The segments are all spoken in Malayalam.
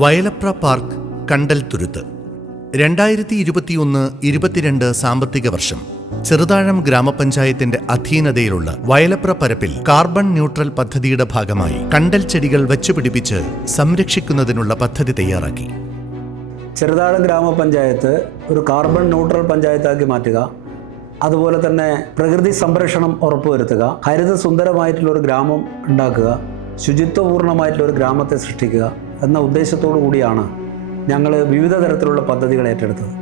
വയലപ്ര പാർക്ക് കണ്ടൽ തുരുത്ത് 2021-22 സാമ്പത്തിക വർഷം ചെറുതാഴം ഗ്രാമപഞ്ചായത്തിന്റെ അധീനതയിലുള്ള വയലപ്ര പരപ്പിൽ കാർബൺ ന്യൂട്രൽ പദ്ധതിയുടെ ഭാഗമായി കണ്ടൽ ചെടികൾ വച്ചുപിടിപ്പിച്ച് സംരക്ഷിക്കുന്നതിനുള്ള പദ്ധതി തയ്യാറാക്കി. ചെറുതാഴം ഗ്രാമപഞ്ചായത്ത് ഒരു കാർബൺ ന്യൂട്രൽ പഞ്ചായത്താക്കി മാറ്റുക, അതുപോലെ തന്നെ പ്രകൃതി സംരക്ഷണം ഉറപ്പുവരുത്തുക, ഹരിത സുന്ദരമായിട്ടുള്ളൊരു ഗ്രാമം ഉണ്ടാക്കുക, ശുചിത്വപൂർണ്ണമായിട്ടുള്ളൊരു ഗ്രാമത്തെ സൃഷ്ടിക്കുക എന്ന ഉദ്ദേശത്തോടു കൂടിയാണ് ഞങ്ങൾ വിവിധ തരത്തിലുള്ള പദ്ധതികൾ ഏറ്റെടുത്തത്.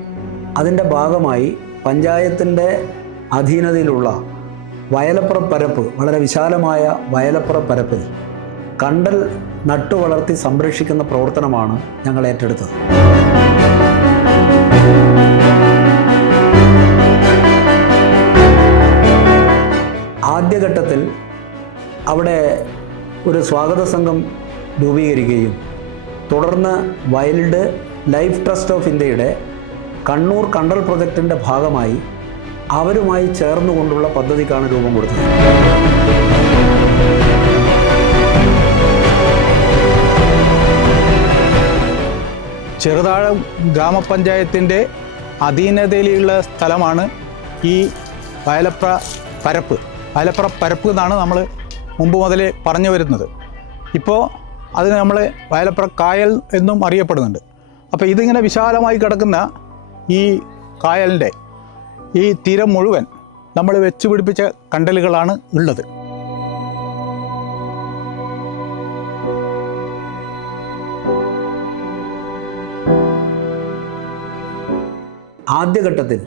അതിൻ്റെ ഭാഗമായി പഞ്ചായത്തിൻ്റെ അധീനതയിലുള്ള വയലപ്ര പരപ്പ്, വളരെ വിശാലമായ വയലപ്ര പരപ്പിൽ കണ്ടൽ നട്ടുവളർത്തി സംരക്ഷിക്കുന്ന പ്രവർത്തനമാണ് ഞങ്ങൾ ഏറ്റെടുത്തത്. ആദ്യഘട്ടത്തിൽ അവിടെ ഒരു സ്വാഗത സംഘം രൂപീകരിക്കുകയും തുടർന്ന് വൈൽഡ് ലൈഫ് ട്രസ്റ്റ് ഓഫ് ഇന്ത്യയുടെ കണ്ണൂർ കണ്ടൽ പ്രൊജക്റ്റിൻ്റെ ഭാഗമായി അവരുമായി ചേർന്നുകൊണ്ടുള്ള പദ്ധതിക്കാണ് രൂപം കൊടുത്തത്. ചെറുതാഴം ഗ്രാമപഞ്ചായത്തിൻ്റെ അധീനതയിലുള്ള സ്ഥലമാണ് ഈ വയലപ്ര പരപ്പ്. വയലപ്ര പരപ്പ് എന്നാണ് നമ്മൾ മുമ്പ് മുതലേ പറഞ്ഞു വരുന്നത്. ഇപ്പോൾ അതിന് നമ്മൾ വയലപ്ര കായൽ എന്നും അറിയപ്പെടുന്നുണ്ട്. അപ്പോൾ ഇതിങ്ങനെ വിശാലമായി കിടക്കുന്ന ഈ കായലിൻ്റെ ഈ തീരം മുഴുവൻ നമ്മൾ വെച്ച് പിടിപ്പിച്ച കണ്ടലുകളാണ് ഉള്ളത്. ആദ്യഘട്ടത്തിൽ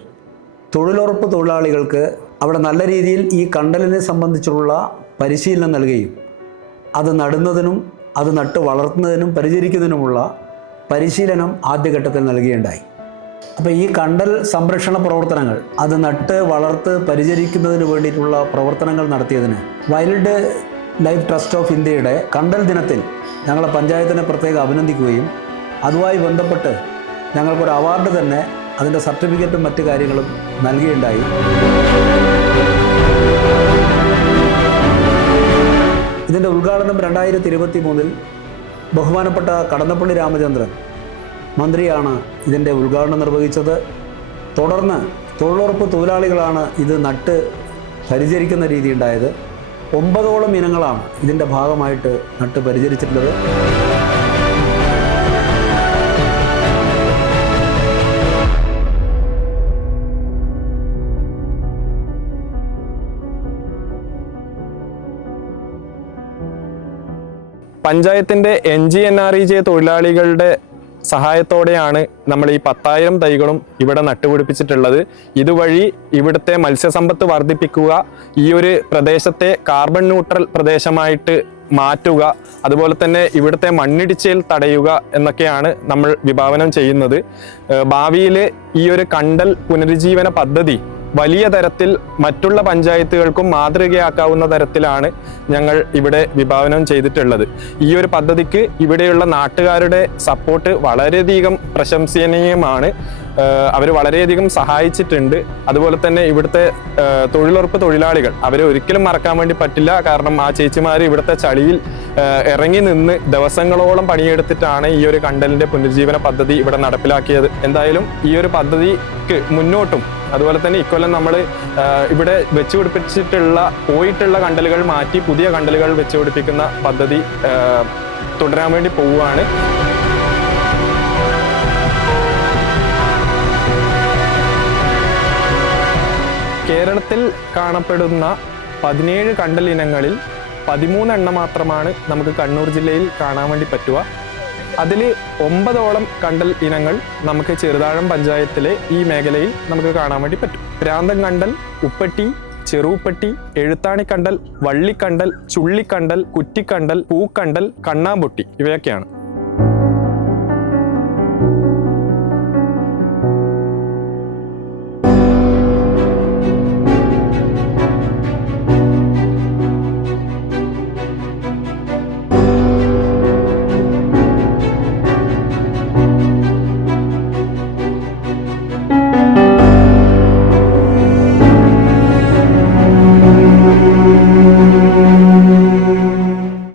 തൊഴിലുറപ്പ് തൊഴിലാളികൾക്ക് അവിടെ നല്ല രീതിയിൽ ഈ കണ്ടലിനെ സംബന്ധിച്ചുള്ള പരിശീലനം നൽകുകയും അത് നടുന്നതിനും അത് നട്ട് വളർത്തുന്നതിനും പരിചരിക്കുന്നതിനുമുള്ള പരിശീലനം ആദ്യഘട്ടത്തിൽ നൽകുകയുണ്ടായി. അപ്പോൾ ഈ കണ്ടൽ സംരക്ഷണ പ്രവർത്തനങ്ങൾ, അത് നട്ട് വളർത്ത് പരിചരിക്കുന്നതിന് വേണ്ടിയിട്ടുള്ള പ്രവർത്തനങ്ങൾ നടത്തിയതിന് വൈൽഡ് ലൈഫ് ട്രസ്റ്റ് ഓഫ് ഇന്ത്യയുടെ കണ്ടൽ ദിനത്തിൽ ഞങ്ങളെ പഞ്ചായത്തിനെ പ്രത്യേകം അഭിനന്ദിക്കുകയും അതുമായി ബന്ധപ്പെട്ട് ഞങ്ങൾക്കൊരു അവാർഡ് തന്നെ, അതിൻ്റെ സർട്ടിഫിക്കറ്റും മറ്റു കാര്യങ്ങളും നൽകുകയുണ്ടായി. ഇതിൻ്റെ ഉദ്ഘാടനം 2023 ബഹുമാനപ്പെട്ട കടന്നപ്പള്ളി രാമചന്ദ്രൻ മന്ത്രിയാണ് ഇതിൻ്റെ ഉദ്ഘാടനം നിർവഹിച്ചത്. തുടർന്ന് തൊഴിലുറപ്പ് തൊഴിലാളികളാണ് ഇത് നട്ട് പരിചരിക്കുന്ന രീതി ഉണ്ടായത്. 9ഓളം ഇനങ്ങളാണ് ഇതിൻ്റെ ഭാഗമായിട്ട് നട്ട് പരിചരിച്ചിട്ടുള്ളത്. പഞ്ചായത്തിൻ്റെ NGNREJ തൊഴിലാളികളുടെ സഹായത്തോടെയാണ് നമ്മൾ ഈ 10,000 തൈകളും ഇവിടെ നട്ടുപിടിപ്പിച്ചിട്ടുള്ളത്. ഇതുവഴി ഇവിടുത്തെ മത്സ്യസമ്പത്ത് വർദ്ധിപ്പിക്കുക, ഈ ഒരു പ്രദേശത്തെ കാർബൺ ന്യൂട്രൽ പ്രദേശമായിട്ട് മാറ്റുക, അതുപോലെ തന്നെ ഇവിടുത്തെ മണ്ണിടിച്ചിൽ തടയുക എന്നൊക്കെയാണ് നമ്മൾ വിഭാവനം ചെയ്യുന്നത്. ഭാവിയിൽ ഈ ഒരു കണ്ടൽ പുനരുജ്ജീവന പദ്ധതി വലിയ തരത്തിൽ മറ്റുള്ള പഞ്ചായത്തുകൾക്കും മാതൃകയാക്കാവുന്ന തരത്തിലാണ് ഞങ്ങൾ ഇവിടെ വിഭാവനം ചെയ്തിട്ടുള്ളത്. ഈ ഒരു പദ്ധതിക്ക് ഇവിടെയുള്ള നാട്ടുകാരുടെ സപ്പോർട്ട് വളരെയധികം പ്രശംസനീയമാണ്. അവർ വളരെയധികം സഹായിച്ചിട്ടുണ്ട്. അതുപോലെ തന്നെ ഇവിടുത്തെ തൊഴിലുറപ്പ് തൊഴിലാളികൾ, അവരെ ഒരിക്കലും മറക്കാൻ വേണ്ടി പറ്റില്ല. കാരണം ആ ചേച്ചിമാർ ഇവിടുത്തെ ചളിയിൽ ഇറങ്ങി നിന്ന് ദിവസങ്ങളോളം പണിയെടുത്തിട്ടാണ് ഈ ഒരു കണ്ടലിൻ്റെ പുനരുജ്ജീവന പദ്ധതി ഇവിടെ നടപ്പിലാക്കിയത്. എന്തായാലും ഈ ഒരു പദ്ധതിക്ക് മുന്നോട്ടും അതുപോലെ തന്നെ ഇക്കൊല്ലം നമ്മൾ ഇവിടെ വെച്ചുപിടിപ്പിച്ചിട്ടുള്ള പോയിട്ടുള്ള കണ്ടലുകൾ മാറ്റി പുതിയ കണ്ടലുകൾ വെച്ചുപിടിപ്പിക്കുന്ന പദ്ധതി തുടരാൻ വേണ്ടി പോവുകയാണ്. കേരളത്തിൽ കാണപ്പെടുന്ന 17 കണ്ടൽ ഇനങ്ങളിൽ 13 എണ്ണം മാത്രമാണ് നമുക്ക് കണ്ണൂർ ജില്ലയിൽ കാണാൻ വേണ്ടി പറ്റുക. അതിൽ 9ഓളം കണ്ടൽ ഇനങ്ങൾ നമുക്ക് ചെറുതാഴം പഞ്ചായത്തിലെ ഈ മേഖലയിൽ നമുക്ക് കാണാൻ വേണ്ടി പറ്റും. പ്രാന്തൻ കണ്ടൽ, ഉപ്പട്ടി, ചെറുപ്പട്ടി, എഴുത്താണിക്കണ്ടൽ, വള്ളിക്കണ്ടൽ, ചുള്ളിക്കണ്ടൽ, കുറ്റിക്കണ്ടൽ, പൂക്കണ്ടൽ, കണ്ണാമ്പൊട്ടി ഇവയൊക്കെയാണ്.